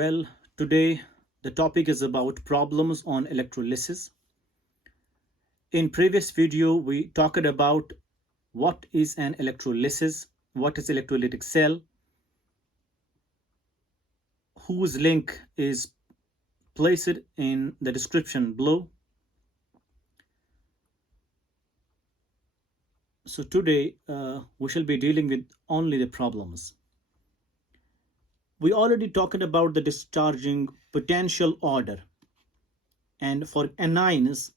Well, today the topic is about problems on electrolysis. In previous video, we talked about what is an electrolysis, what is electrolytic cell, whose link is placed in the description below. So today we shall be dealing with only the problems. We already talked about the discharging potential order, and for anions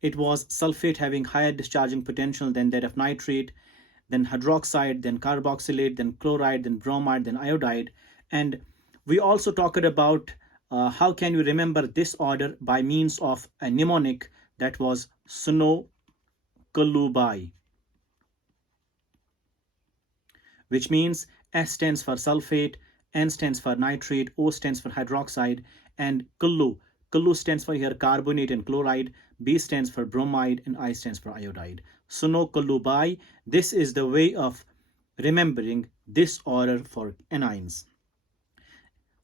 it was sulfate having higher discharging potential than that of nitrate, then hydroxide, then carboxylate, then chloride, then bromide, then iodide. And we also talked about how can you remember this order by means of a mnemonic that was Suno Kulubai, which means S stands for sulfate, N stands for nitrate, O stands for hydroxide, and Kullu. Kullu stands for here carbonate and chloride, B stands for bromide, and I stands for iodide. Suno Kullu Bai. This is the way of remembering this order for anions.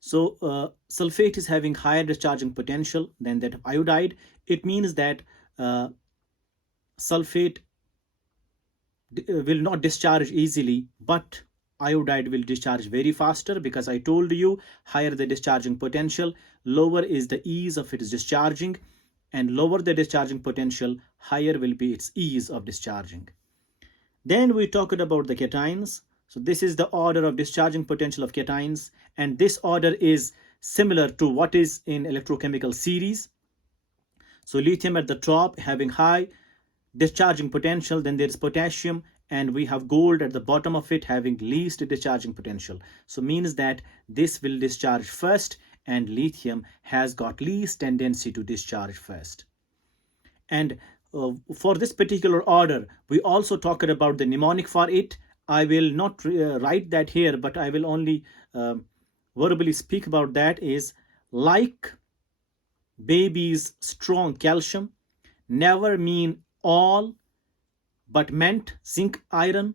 So sulfate is having higher discharging potential than that of iodide. It means that sulfate will not discharge easily, but iodide will discharge very faster, because I told you higher the discharging potential, lower is the ease of its discharging, and lower the discharging potential, higher will be its ease of discharging. Then we talked about the cations. So this is the order of discharging potential of cations, and this order is similar to what is in electrochemical series. So lithium at the top having high discharging potential, then there's potassium, and we have gold at the bottom of it having least discharging potential. So means that this will discharge first, and lithium has got least tendency to discharge first. And for this particular order, we also talked about the mnemonic for it. I will not write that here, but I will only verbally speak about that. Is like baby's strong calcium, never mean all, but meant zinc iron.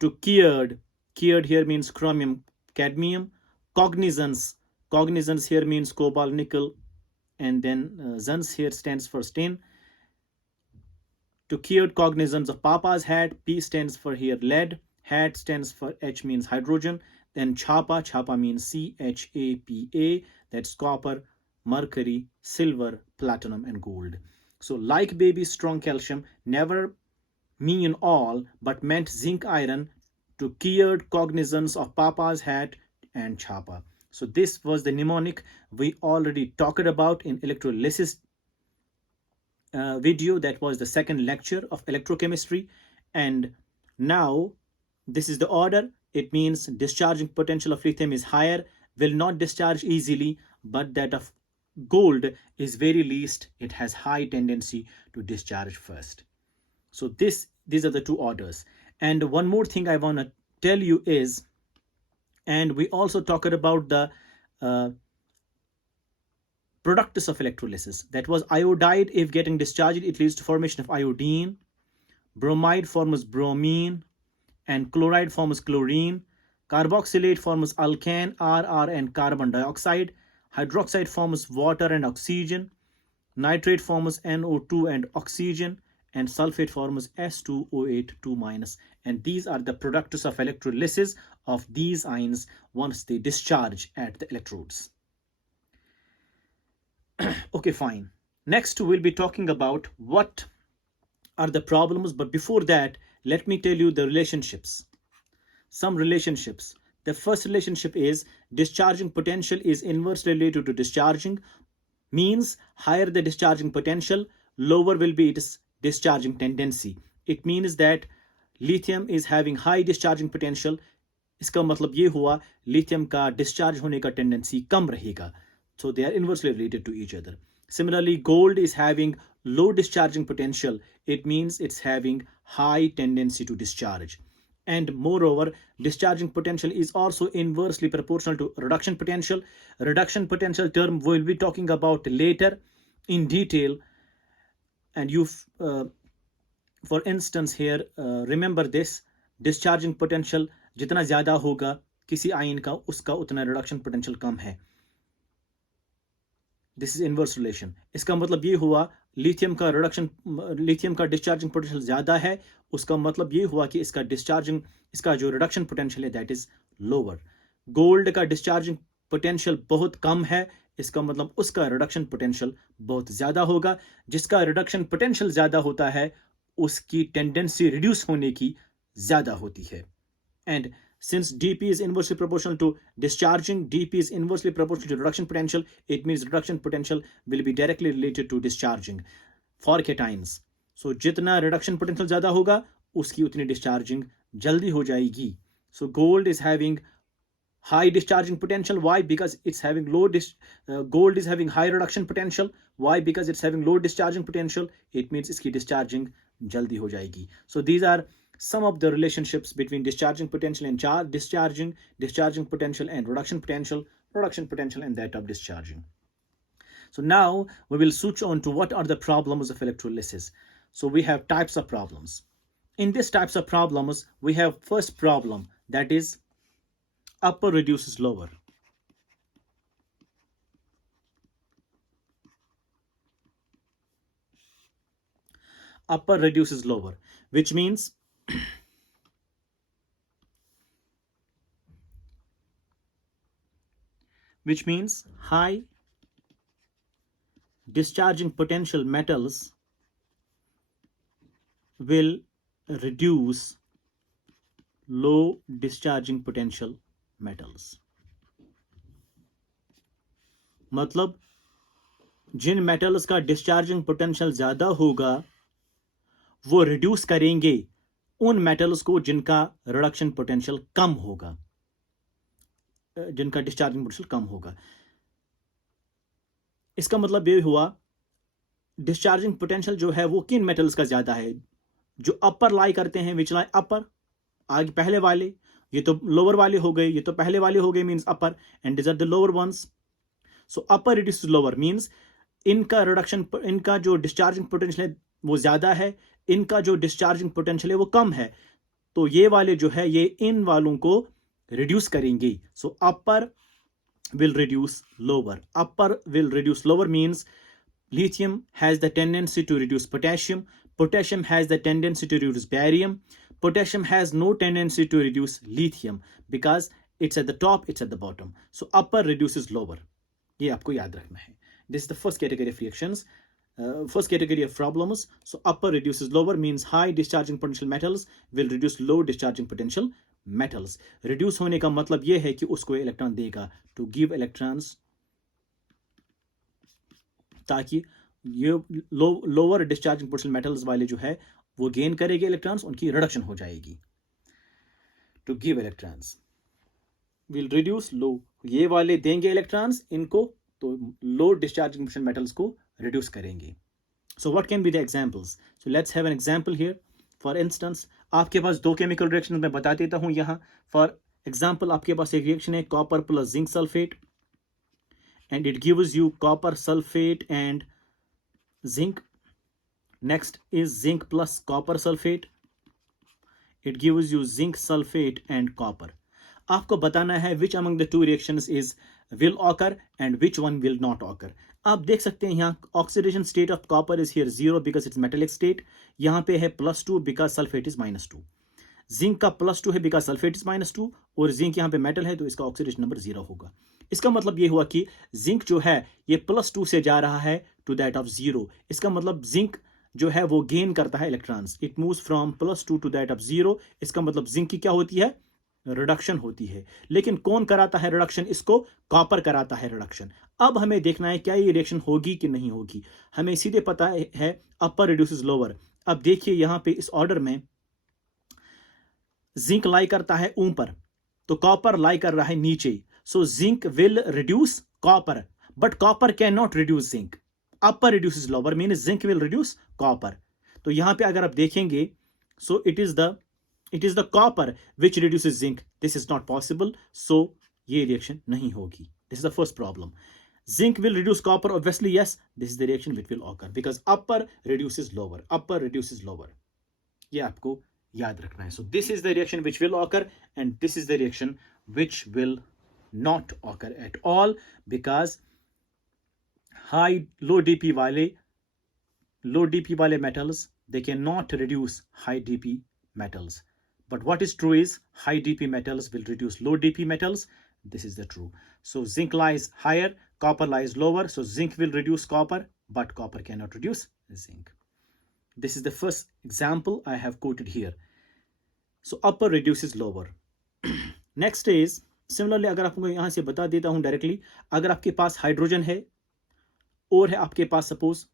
To cured here means chromium cadmium. Cognizance here means cobalt nickel, and then Zans here stands for tin. To cured cognizance of Papa's hat, P stands for here lead, hat stands for H means hydrogen, then Chapa means CHAPA, that's copper, mercury, silver, platinum, and gold. So like baby strong calcium, never mean all, but meant zinc iron. To cured cognizance of Papa's hat and Chapa. So this was the mnemonic we already talked about in electrolysis video. That was the second lecture of electrochemistry, and now this is the order. It means discharging potential of lithium is higher, will not discharge easily, but that of gold is very least, it has high tendency to discharge first. So these are the two orders. And one more thing I want to tell you is, and we also talked about the products of electrolysis. That was iodide. If getting discharged, it leads to formation of iodine. Bromide forms bromine, and chloride forms chlorine. Carboxylate forms alkane, RR, and carbon dioxide. Hydroxide forms water and oxygen. Nitrate forms NO2 and oxygen, and sulfate forms S2O8 2-. And these are the products of electrolysis of these ions once they discharge at the electrodes. Okay, fine. Next we'll be talking about what are the problems, but before that, let me tell you the relationships. Some relationships. The first relationship is discharging potential is inversely related to discharging, means higher the discharging potential, lower will be its discharging tendency. It means that lithium is having high discharging potential. इसका मतलब ये हुआ lithium का discharge होने का tendency कम रहेगा. So they are inversely related to each other. Similarly, gold is having low discharging potential. It means it's having high tendency to discharge. And moreover, discharging potential is also inversely proportional to reduction potential. Reduction potential term we'll be talking about later in detail. And you, for instance here, remember this, discharging potential जितना ज़्यादा होगा किसी ion का, उसका उतना reduction potential कम है. This is inverse relation. इसका मतलब ये हुआ लिथियम का डिस्चार्जिंग पोटेंशियल ज़्यादा है, उसका मतलब ये हुआ कि इसका जो रिडक्शन पोटेंशियल है दैट इज लोअर। गोल्ड का डिस्चार्जिंग पोटेंशियल बहुत कम है, इसका मतलब उसका रिडक्शन पोटेंशियल बहुत ज़्यादा होगा। जिसका रिडक्शन पोटेंशियल ज़्यादा होता है उसकी टेंडेंसी रिड्यूस होने की ज़्यादा होती है। And since dp is inversely proportional to discharging, dp is inversely proportional to reduction potential, it means reduction potential will be directly related to discharging for cations. So जितना reduction potential ज़्यादा होगा उसकी उतनी discharging जल्दी हो जाएगी। So gold is having high discharging potential. Why? Because it's having gold is having high reduction potential. Why? Because it's having low discharging potential. It means इसकी discharging जल्दी हो जाएगी। So these are some of the relationships between discharging potential and discharging potential and reduction potential and that of discharging. So now we will switch on to what are the problems of electrolysis. So we have types of problems. In these types of problems, we have first problem, that is upper reduces lower. Upper reduces lower, which means high discharging potential metals will reduce low discharging potential metals. मतलब जिन metals का discharging potential ज़्यादा होगा वो reduce करेंगे उन metals को जिनका reduction potential कम होगा, जिनका डिस्चार्जिंग पोटेंशियल कम होगा। इसका मतलब ये हुआ डिस्चार्जिंग पोटेंशियल जो है वो किन मेटल्स का ज़्यादा है, जो अपर लाई करते हैं, विच लाई अपर, आगे पहले वाले, ये तो लोअर वाले हो गए, ये तो पहले वाले हो गए, means upper, and this are the lower ones. So upper reduces lower means इनका जो डिस्चार्जिंग पोटेंशियल है वो ज़्यादा है, इनका जो डिस्चार्जिंग पोटेंशियल है वो कम है, तो ये वाले जो है ये इन वालों को रिड्यूस करेंगे। सो अपर will reduce lower. Upper will reduce lower means lithium has the tendency to reduce potassium. Potassium has the tendency to reduce barium. Potassium has no tendency to reduce lithium because it's at the top, it's at the bottom. So upper reduces lower. ये आपको याद रखना है. This is the first category of reactions. First category of problems. So upper reduces lower means high discharging potential metals will reduce low discharging potential metals. Reduce होने का मतलब यह है कि उसको इलेक्ट्रॉन देगा, टू गिव इलेक्ट्रॉन्स, ताकि ये लोअर डिस्चार्जिंग पोटेंशियल मेटल्स वाले जो है वो गेन करेंगे इलेक्ट्रॉन्स, उनकी रिडक्शन हो जाएगी। To give electrons will reduce लो, ये वाले देंगे इलेक्ट्रॉन्स इनको, तो लो डिस्चार्जिंग पोटेंशियल मेटल्स को रिड्यूस करेंगे। So what can be the examples? So let's have an example here. For instance आपके पास दो केमिकल रिएक्शन मैं बता देता हूं यहाँ। फॉर एग्जाम्पल आपके पास एक रिएक्शन है copper plus zinc sulphate and it gives you copper sulphate and zinc. Next is zinc plus copper sulphate, it gives you zinc sulphate and copper. आपको बताना है which among the two reactions is will occur and which one will not occur. आप देख सकते हैं यहाँ oxidation state of copper is here 0 because it's metallic state, यहाँ पे है +2 बिकॉज सल्फेट इज -2। जिंक का +2 है बिकॉज सल्फेट इज -2 और जिंक यहाँ पे मेटल है तो इसका ऑक्सीडेशन नंबर 0 होगा। इसका मतलब ये हुआ कि जिंक जो है ये +2 से जा रहा है टू दैट ऑफ 0। इसका मतलब जिंक जो है वो गेन करता है electrons, it moves from +2 to that of 0। इसका मतलब जिंक की क्या होती है, रिडक्शन होती है। लेकिन कौन कराता है रिडक्शन? इसको कॉपर कराता है रिडक्शन। अब हमें देखना है क्या ये रिएक्शन होगी कि नहीं होगी। हमें सीधे पता है अपर रिड्यूसेस लोअर। अब देखिए यहां पे इस ऑर्डर में जिंक लाई करता है ऊपर तो कॉपर लाई कर रहा है नीचे। So zinc will reduce copper but copper can not reduce zinc. Upper reduces lower mean zinc will reduce copper. तो यहां पे अगर आप देखेंगे so it is the copper which reduces zinc. This is not possible, so ये reaction नहीं होगी। This is the first problem. Zinc will reduce copper, obviously yes, this is the reaction which will occur because upper reduces lower, upper reduces lower. ये आपको याद रखना है। So this is the reaction which will occur and this is the reaction which will not occur at all because low dp wale metals, they cannot reduce high dp metals. But what is true is high dp metals will reduce low dp metals. This is the true. So zinc lies higher, copper lies lower. So zinc will reduce copper, but copper cannot reduce zinc. This is the first example I have quoted here. So upper reduces lower. Next is similarly, अगर आपको यहाँ से बता देता हूँ directly, अगर आपके पास hydrogen है और है आपके पास suppose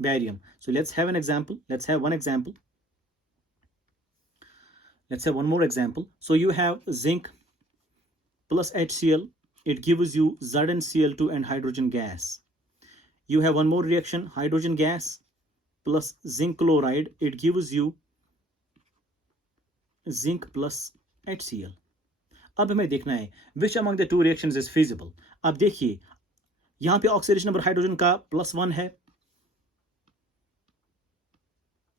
barium. So let's have an example. Let's have one example. Let's have one more example. So you have zinc plus HCl. It gives you ZnCl2 and hydrogen gas. You have one more reaction, hydrogen gas plus zinc chloride. It gives you zinc plus HCl. अब हमें देखना है which among the two reactions is feasible. अब देखिए यहाँ पे oxidation number hydrogen का +1 है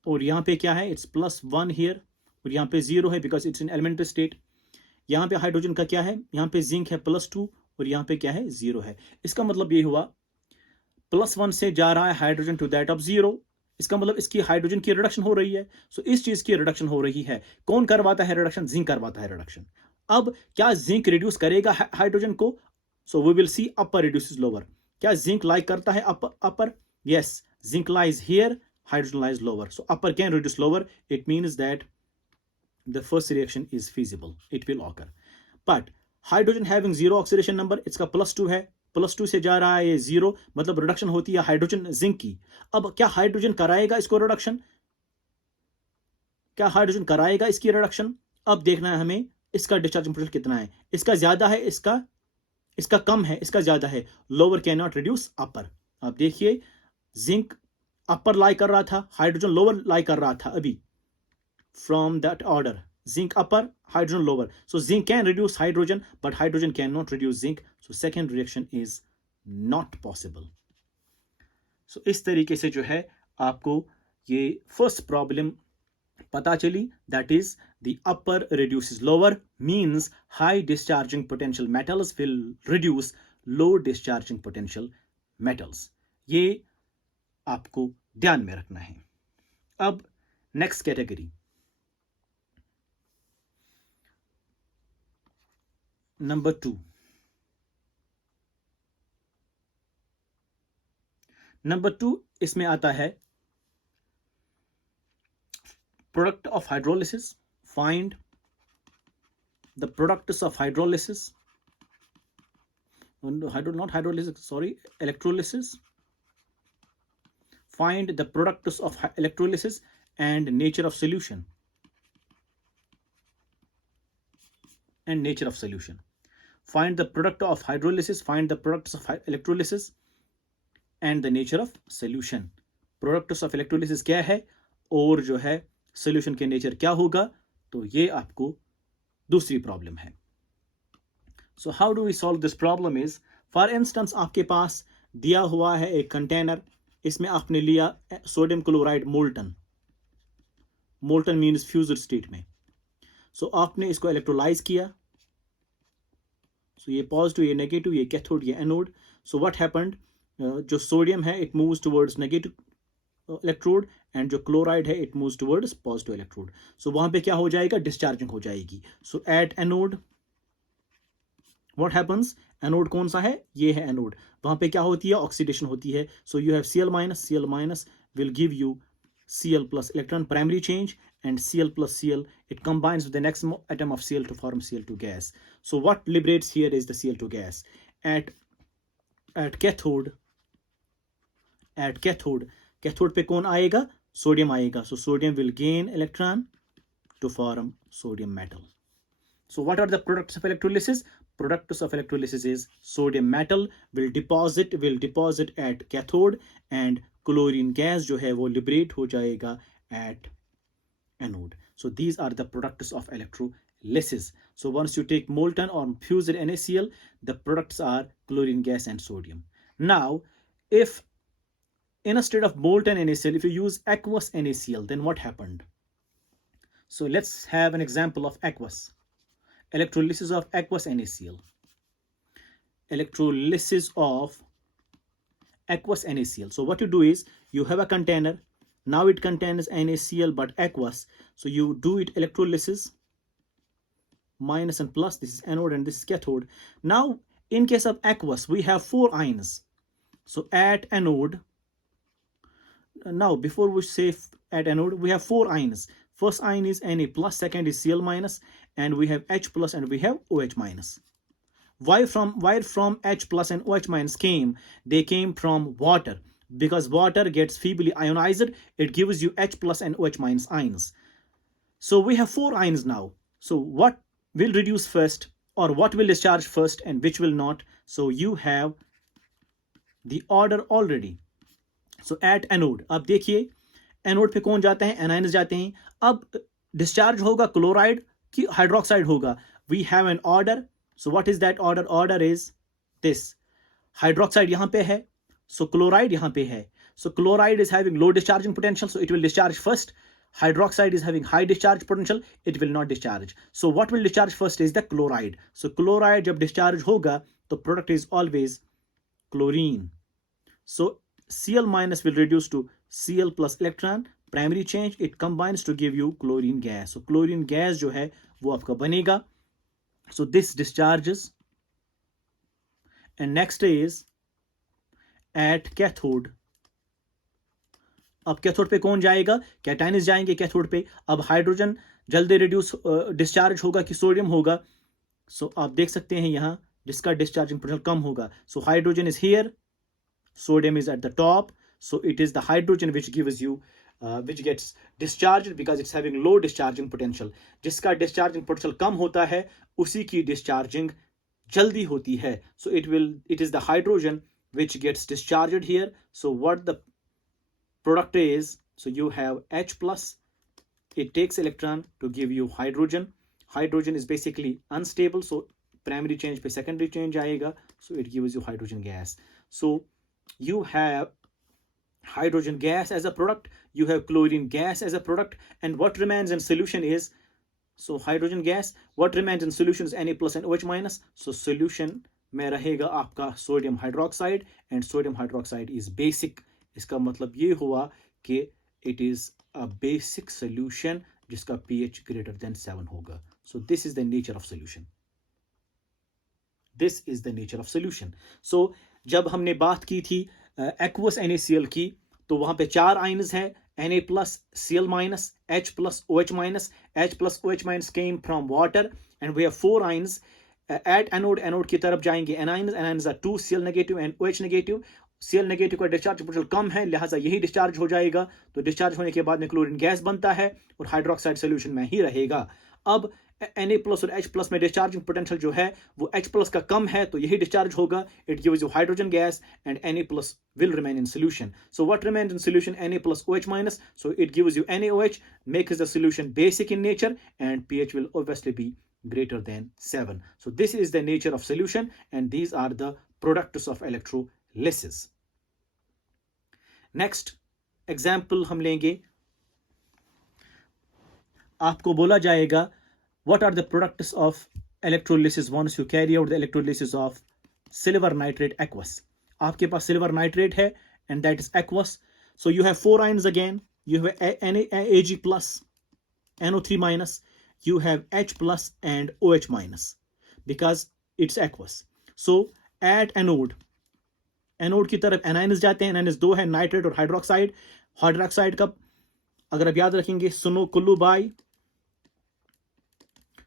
और यहाँ पे क्या है, इट्स +1 हियर और यहाँ पे 0 है because it's in elementary state. यहाँ पे हाइड्रोजन का क्या है, यहाँ पे जिंक है +2 और यहाँ पे क्या है 0 है. इसका मतलब ये हुआ +1 से जा रहा है हाइड्रोजन टू दैट ऑफ 0. इसका मतलब इसकी हाइड्रोजन की रिडक्शन हो रही है. सो इस चीज की रिडक्शन हो रही है. कौन करवाता है रिडक्शन, जिंक करवाता है रिडक्शन. अब क्या जिंक रिड्यूस करेगा हाइड्रोजन को, so we will see upper reduces lower. क्या जिंक लाइक करता है upper, yes, zinc lies here, hydrogen lies lower. So upper can reduce lower. It means that the first reaction is feasible. It will occur. But hydrogen having 0 oxidation number, इसका +2 है, +2 से जा रहा है ये 0, मतलब रिडक्शन होती है हाइड्रोजन जिंक की. अब क्या हाइड्रोजन कराएगा इसको रिडक्शन, क्या हाइड्रोजन कराएगा इसकी रिडक्शन. अब देखना है हमें इसका डिस्चार्जिंग पोटेंशियल कितना है. इसका ज्यादा है, इसका कम है, इसका ज्यादा है. लोअर कैन नॉट रिड्यूस अपर. अब देखिए जिंक अपर लाई कर रहा था, हाइड्रोजन लोअर लाई कर रहा था. अभी from that order zinc upper, hydrogen lower. So zinc can reduce hydrogen but hydrogen can not reduce zinc. So second reaction is not possible. So इस तरीके से जो है आपको ये फर्स्ट प्रॉब्लम पता चली, that is the upper reduces lower means high discharging potential metals will reduce low discharging potential metals. ये आपको ध्यान में रखना है. अब नेक्स्ट कैटेगरी, नंबर 2. नंबर 2 इसमें आता है product of hydrolysis. Find the products of hydrolysis, not hydrolysis, sorry, electrolysis. Find the products of electrolysis and nature of solution. Find the product of hydrolysis, find the products of electrolysis and the nature of solution. Products of electrolysis क्या है और जो है solution के nature क्या होगा, तो ये आपको दूसरी प्रॉब्लम है. So how do we solve this problem is, for instance आपके पास दिया हुआ है एक कंटेनर, इसमें आपने लिया sodium chloride molten means fused state में. सो आपने इसको इलेक्ट्रोलाइज किया. सो ये पॉजिटिव, ये नेगेटिव, ये कैथोड, ये एनोड. सो व्हाट हैपेंड, जो सोडियम है it moves towards negative electrode and जो क्लोराइड है it moves towards positive electrode. So वहां पे क्या हो जाएगा, डिस्चार्जिंग हो जाएगी. So at anode what happens, anode कौन सा है, ये है एनोड. वहां पे क्या होती है, ऑक्सीडेशन होती है. So you have Cl minus will give you Cl plus electron primary change, and Cl plus Cl, it combines with the next atom of Cl to form Cl2 gas. So what liberates here is the Cl2 gas. At cathode पे कौन आएगा, sodium आएगा. So sodium will gain electron to form sodium metal. So what are the products of electrolysis? Products of electrolysis is sodium metal will deposit at cathode and chlorine gas जो है वो liberate हो जाएगा at anode. So these are the products of electrolysis. So once you take molten or fused NaCl, the products are chlorine gas and sodium. Now, if instead of molten NaCl, if you use aqueous NaCl, then what happened? So let's have an example of aqueous. Electrolysis of aqueous NaCl. Electrolysis of aqueous NaCl. So what you do is you have a container. Now it contains NaCl but aqueous. So you do it electrolysis, minus and plus. This is anode and this is cathode. Now in case of aqueous, we have 4 ions. So at anode, now before we say at anode, we have 4 ions. First ion is Na plus, second is Cl minus, and we have H plus and we have OH minus. Why from H plus and OH minus came? They came from water, because water gets feebly ionized. It gives you H plus and OH minus ions. So we have 4 ions now. So what will reduce first, or what will discharge first and which will not? So you have the order already. So at anode, अब देखिए anode पे कौन जाते हैं? Anions जाते हैं. अब discharge होगा क्लोराइड कि हाइड्रोक्साइड होगा? We have an order. So what is that order? Order is this. Hydroxide यहाँ पे है, सो क्लोराइड यहाँ पे है. So chloride is having low discharging potential, so it will discharge first. Hydroxide is having high discharge potential, it will not discharge. So what will discharge first is the chloride. So chloride जब discharge होगा, the product is always chlorine. So Cl minus will reduce to Cl plus electron. Primary change, it combines to give you chlorine gas. So chlorine gas जो है वो आपका बनेगा. So this discharges. And next is at cathode. अब cathode पे कौन जाएगा? कैटाइनिस जाएंगे कैथोड पे. अब हाइड्रोजन जल्दी रिड्यूस डिस्चार्ज होगा कि सोडियम होगा? सो आप देख सकते हैं यहाँ जिसका डिस्चार्जिंग पोटेंशियल कम होगा. So hydrogen is here, sodium is at the top. So it is the hydrogen which gives you which gets discharged because it's having low discharging potential. जिसका discharging potential कम होता है उसी की discharging जल्दी होती है. So it is the hydrogen which gets discharged here. So what the product is, so you have H plus, it takes electron to give you hydrogen. Hydrogen is basically unstable, so primary change पे secondary change आएगा, so it gives you hydrogen gas. So you have hydrogen gas as a product, you have chlorine gas as a product, and what remains in solution is, so hydrogen gas, what remains in solution is Na plus and OH minus. So solution में रहेगा आपका sodium hydroxide, and sodium hydroxide is basic. इसका मतलब ये हुआ कि it is a basic solution जिसका pH greater than 7 होगा. So this is the nature of solution. This is the nature of solution. So जब हमने बात की थी aqueous NaCl की, तो वहां पे 4 आयन्स हैं, Na plus, Cl minus, H plus, OH minus. H plus OH minus came from water, and we have 4 ions. At anode की तरफ जाएंगे anions are 2, Cl negative and OH negative. Cl negative का discharge potential कम है, लिहाजा यही discharge हो जाएगा. तो डिस्चार्ज होने के बाद में क्लोरीन गैस बनता है और हाइड्रोक्साइड सोल्यूशन में ही रहेगा. अब Na प्लस और H प्लस में डिस्चार्जिंग पोटेंशियल जो है वो H प्लस का कम है, तो यही डिस्चार्ज होगा. It gives you hydrogen gas and Na plus will remain in solution. So what remains in solution? Na plus OH minus. So it gives you NaOH, makes the solution basic in nature, and pH will obviously be greater than 7. So this is the nature of solution, and these are the products of electrolysis. Next example हम लेंगे. आपको बोला जाएगा what are the products of electrolysis once you carry out the electrolysis of silver nitrate aqueous. आपके पास silver nitrate है and that is aqueous. So you have 4 ions again. You have Ag plus, NO3 minus, you have H plus and OH minus because it's aqueous. So at anode की तरफ anions जाते हैं. anions 2 है, nitrate और hydroxide. Hydroxide का अगर आप याद रखेंगे सुनो कुल्लू बाई.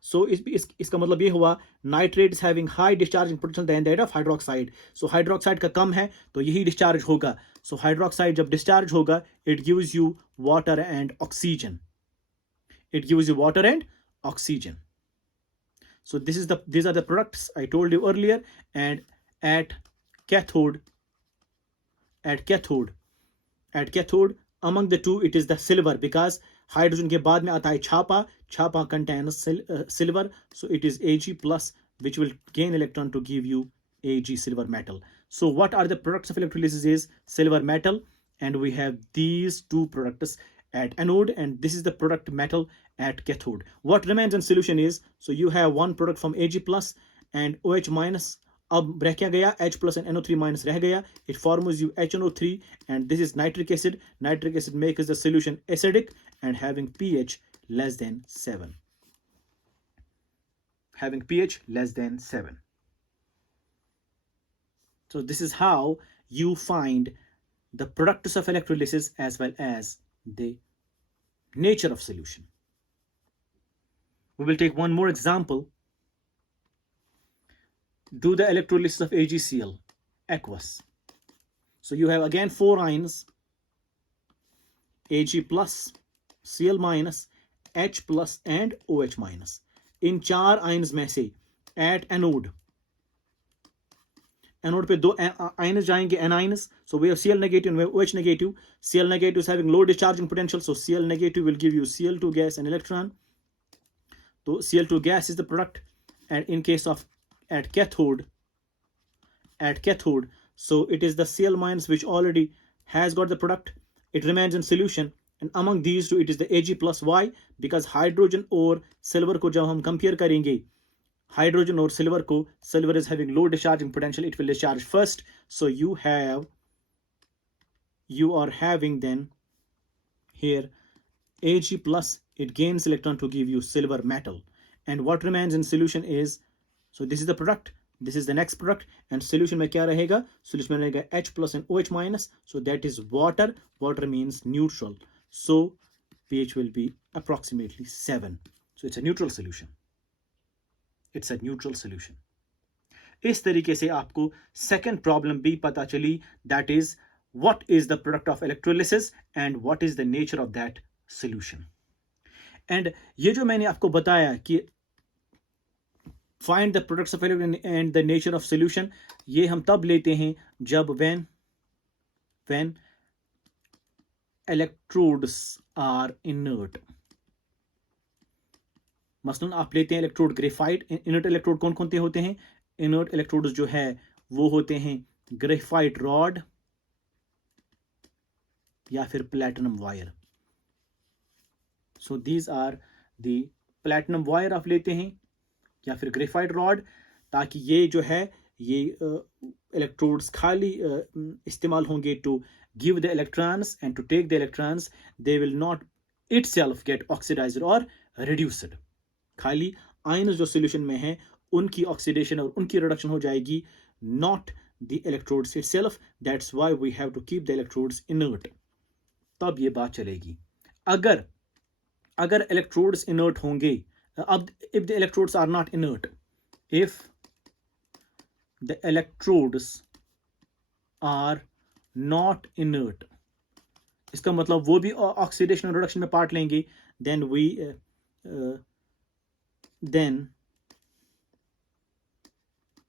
So इसका मतलब ये हुआ nitrate is having high discharging potential than that of hydroxide. So hydroxide का कम है तो यही डिस्चार्ज होगा. सो हाइड्रोक्साइड जब डिस्चार्ज होगा it gives you water and oxygen. It gives you water and oxygen. So these are the products I told you earlier. And at cathode among the two it is the silver, because hydrogen के बाद में आता है छापा contains silver, so it is Ag plus, which will gain electron to give you Ag silver metal. So what are the products of electrolysis is silver metal, and we have these two products at anode, and this is the product metal at cathode. What remains in solution is, so you have one product from Ag plus and OH minus अब रह क्या गया, H plus and NO3 minus रह गया. It forms you HNO3 and this is nitric acid. Nitric acid makes the solution acidic and having pH less than 7. Having pH less than 7. So this is how you find the products of electrolysis as well as the nature of solution. We will take one more example. Do the electrolysis of AgCl, aqueous. So you have again 4 ions, Ag plus, Cl minus, H plus and OH minus. In 4 ions में से at anode पे 2 ions जाएंगे, anions. So we have Cl negative and we have OH negative. Cl negative is having low discharging potential, so Cl negative will give you Cl2 gas and electron. So Cl2 gas is the product, and in case of at cathode, so it is the Cl minus which already has got the product. It remains in solution, and among these two it is the Ag plus. Why? Because hydrogen और silver को जब हम compare करेंगे, hydrogen और silver को, silver is having low discharging potential, it will discharge first. So you are having then here Ag plus, it gains electron to give you silver metal, and what remains in solution is, so this is the product, this is the next product, and solution में क्या रहेगा, solution में रहेगा H plus and OH minus, so that is water. Water means neutral, so pH will be approximately 7. So it's a neutral solution. It's a neutral solution. इस तरीके से आपको second problem भी पता चली, that is what is the product of electrolysis and what is the nature of that solution. And ये जो मैंने आपको बताया कि find the products of electrolysis and the nature of solution, ये हम तब लेते हैं जब when electrodes are inert. मसलन आप लेते हैं इलेक्ट्रोड ग्रेफाइट. इनर्ट इलेक्ट्रोड कौन कौन से होते हैं? इनर्ट इलेक्ट्रोड्स जो है वो होते हैं ग्रेफाइट रॉड या फिर platinum wire. So these are the platinum wire आप लेते हैं या फिर ग्रेफाइट रॉड, ताकि ये जो है ये इलेक्ट्रोड्स खाली इस्तेमाल होंगे to give the electrons and to take the electrons. They will not itself get oxidized और रिड्यूस्ड. खाली आयन्स जो सॉल्यूशन में है उनकी ऑक्सीडेशन और उनकी रिडक्शन हो जाएगी, not the electrodes itself. That's why we have to keep the electrodes inert. तब ये बात चलेगी. अगर इलेक्ट्रोड्स इनर्ट होंगे, अब if the electrodes are not inert, if the electrodes are not inert, इसका मतलब वो भी ऑक्सीडेशन और रिडक्शन में पार्ट लेंगे, then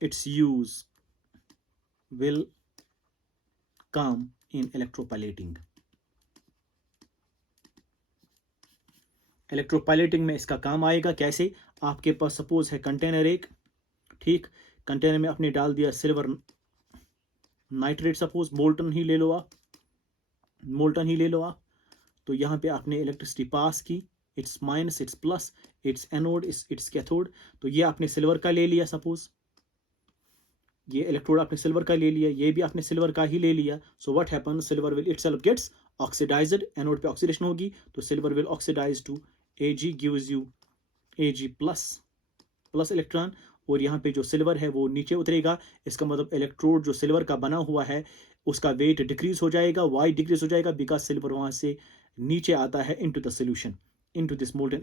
its use will come in electroplating. इलेक्ट्रोपाइलेटिंग में इसका काम आएगा. कैसे? आपके पास सपोज है कंटेनर एक, ठीक, कंटेनर में आपने डाल दिया सिल्वर नाइट्रेट, सपोज मोल्टन ही ले लो आप. तो यहाँ पे आपने इलेक्ट्रिसिटी पास की, it's minus, it's plus, it's anode, it's cathode. तो ये आपने सिल्वर का ले लिया, सपोज ये इलेक्ट्रोड आपने सिल्वर का ले लिया, ये भी आपने सिल्वर का ही ले लिया. So what happen, silver will itself gets oxidized, anode पे ऑक्सीडेशन होगी, तो silver will oxidize to Ag, gives you Ag plus electron, और यहाँ पे जो सिल्वर है वो नीचे उतरेगा. इसका मतलब इलेक्ट्रोड जो सिल्वर का बना हुआ है उसका वेट डिक्रीज हो जाएगा. वाई डिक्रीज हो जाएगा? बिकॉज सिल्वर वहाँ से नीचे आता है into the solution, into this molten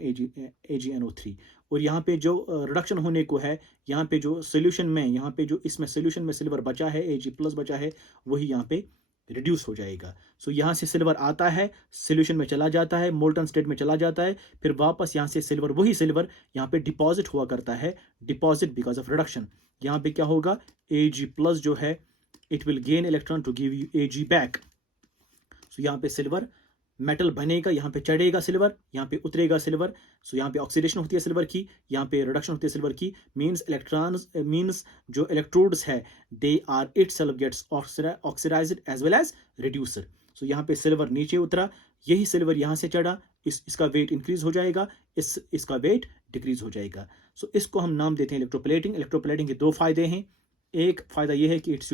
AgNO3. और यहाँ पे जो रिडक्शन होने को है, यहाँ पे जो सॉल्यूशन में, यहाँ पे जो इसमें सॉल्यूशन में सिल्वर बचा है, Ag प्लस बचा है, वही यहाँ पे रिड्यूस हो जाएगा. सो यहाँ से सिल्वर आता है, सॉल्यूशन में चला जाता है, मोल्टन स्टेट में चला जाता है, फिर वापस यहाँ से सिल्वर, वही सिल्वर यहाँ पे डिपॉजिट हुआ करता है, डिपॉजिट बिकॉज ऑफ रिडक्शन. यहाँ पे क्या होगा, Ag प्लस जो है it will gain electron to give you Ag back. So यहाँ पे सिल्वर मेटल बनेगा, यहाँ पे चढ़ेगा सिल्वर, यहाँ पे उतरेगा सिल्वर. सो यहाँ पे ऑक्सीडेशन होती है सिल्वर की, यहाँ पे रिडक्शन होती है सिल्वर की. मींस इलेक्ट्रॉन्स मींस जो इलेक्ट्रोड्स है they are itself gets oxidized as well as reduced. So यहाँ पे सिल्वर नीचे उतरा, यही सिल्वर यहाँ से चढ़ा, इसका वेट इंक्रीज हो जाएगा, इसका वेट डिक्रीज हो जाएगा. सो इसको हम नाम देते हैं इलेक्ट्रोप्लेटिंग. इलेक्ट्रोप्लेटिंग के 2 फायदे हैं. एक फ़ायदा ये है कि इट्स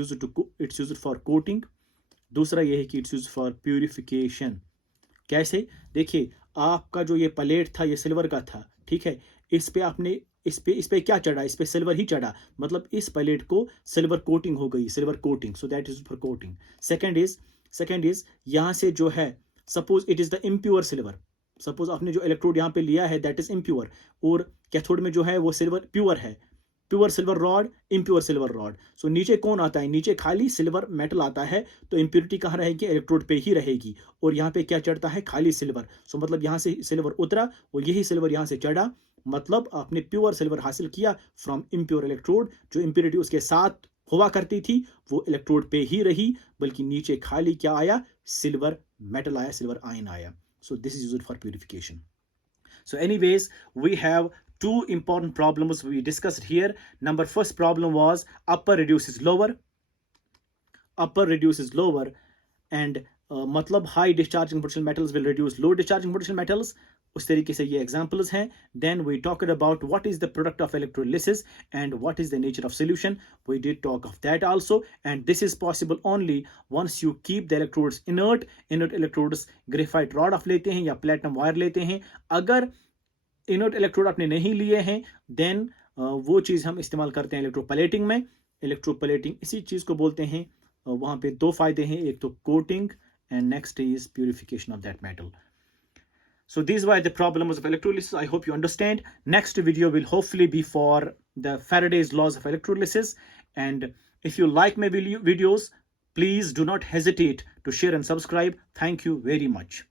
यूज्ड फॉर कोटिंग, दूसरा ये है कि इट्स यूज्ड फॉर प्यूरिफिकेशन। कैसे? देखिए, आपका जो ये प्लेट था ये सिल्वर का था, ठीक है? इस पे क्या चढ़ा? इस पे सिल्वर ही चढ़ा, मतलब इस प्लेट को सिल्वर कोटिंग हो गई, silver coating, so that is for coating. Second is यहाँ से जो है, suppose it is the impure silver, suppose आपने जो इलेक्ट्रोड यहाँ पे लिया है दैट इज इम्प्योर, और कैथोड में जो है वो सिल्वर प्योर है, pure silver rod, impure silver rod. So नीचे कौन आता है? नीचे खाली सिल्वर मेटल आता है, तो इम्प्योरिटी कहाँ रहेगी? इलेक्ट्रोड पे ही रहेगी, और यहाँ पे क्या चढ़ता है? खाली सिल्वर। सो मतलब यहाँ से सिल्वर उतरा और यही सिल्वर यहाँ से चढ़ा, मतलब आपने प्योर सिल्वर हासिल किया फ्रॉम इम्प्योर इलेक्ट्रोड। जो इम्प्योरिटी उसके साथ हुआ करती थी वो इलेक्ट्रोड पे ही रही, बल्कि नीचे खाली क्या आया? सिल्वर मेटल आया, सिल्वर आयन आया। So this is used for purification. So anyways, we have two important problems we discussed here. First problem was upper reduces lower, and मतलब high discharging potential metals will reduce low discharging potential metals. उस तरीके से ये examples हैं. Then we talked about what is the product of electrolysis and what is the nature of solution. We did talk of that also, and this is possible only once you keep the electrodes inert. Inert electrodes graphite rod आप लेते हैं या platinum wire लेते हैं. अगर inert electrode आपने नहीं लिए हैं, देन वो चीज़ हम इस्तेमाल करते हैं इलेक्ट्रोप्लेटिंग में. इलेक्ट्रोप्लेटिंग इसी चीज़ को बोलते हैं. वहाँ पे दो फायदे हैं, एक तो coating and next is purification of that metal. So these were the problems of electrolysis. I hope you understand. Next video will hopefully be for the Faraday's laws of electrolysis. And if you like my videos, please do not hesitate to share and subscribe. Thank you very much.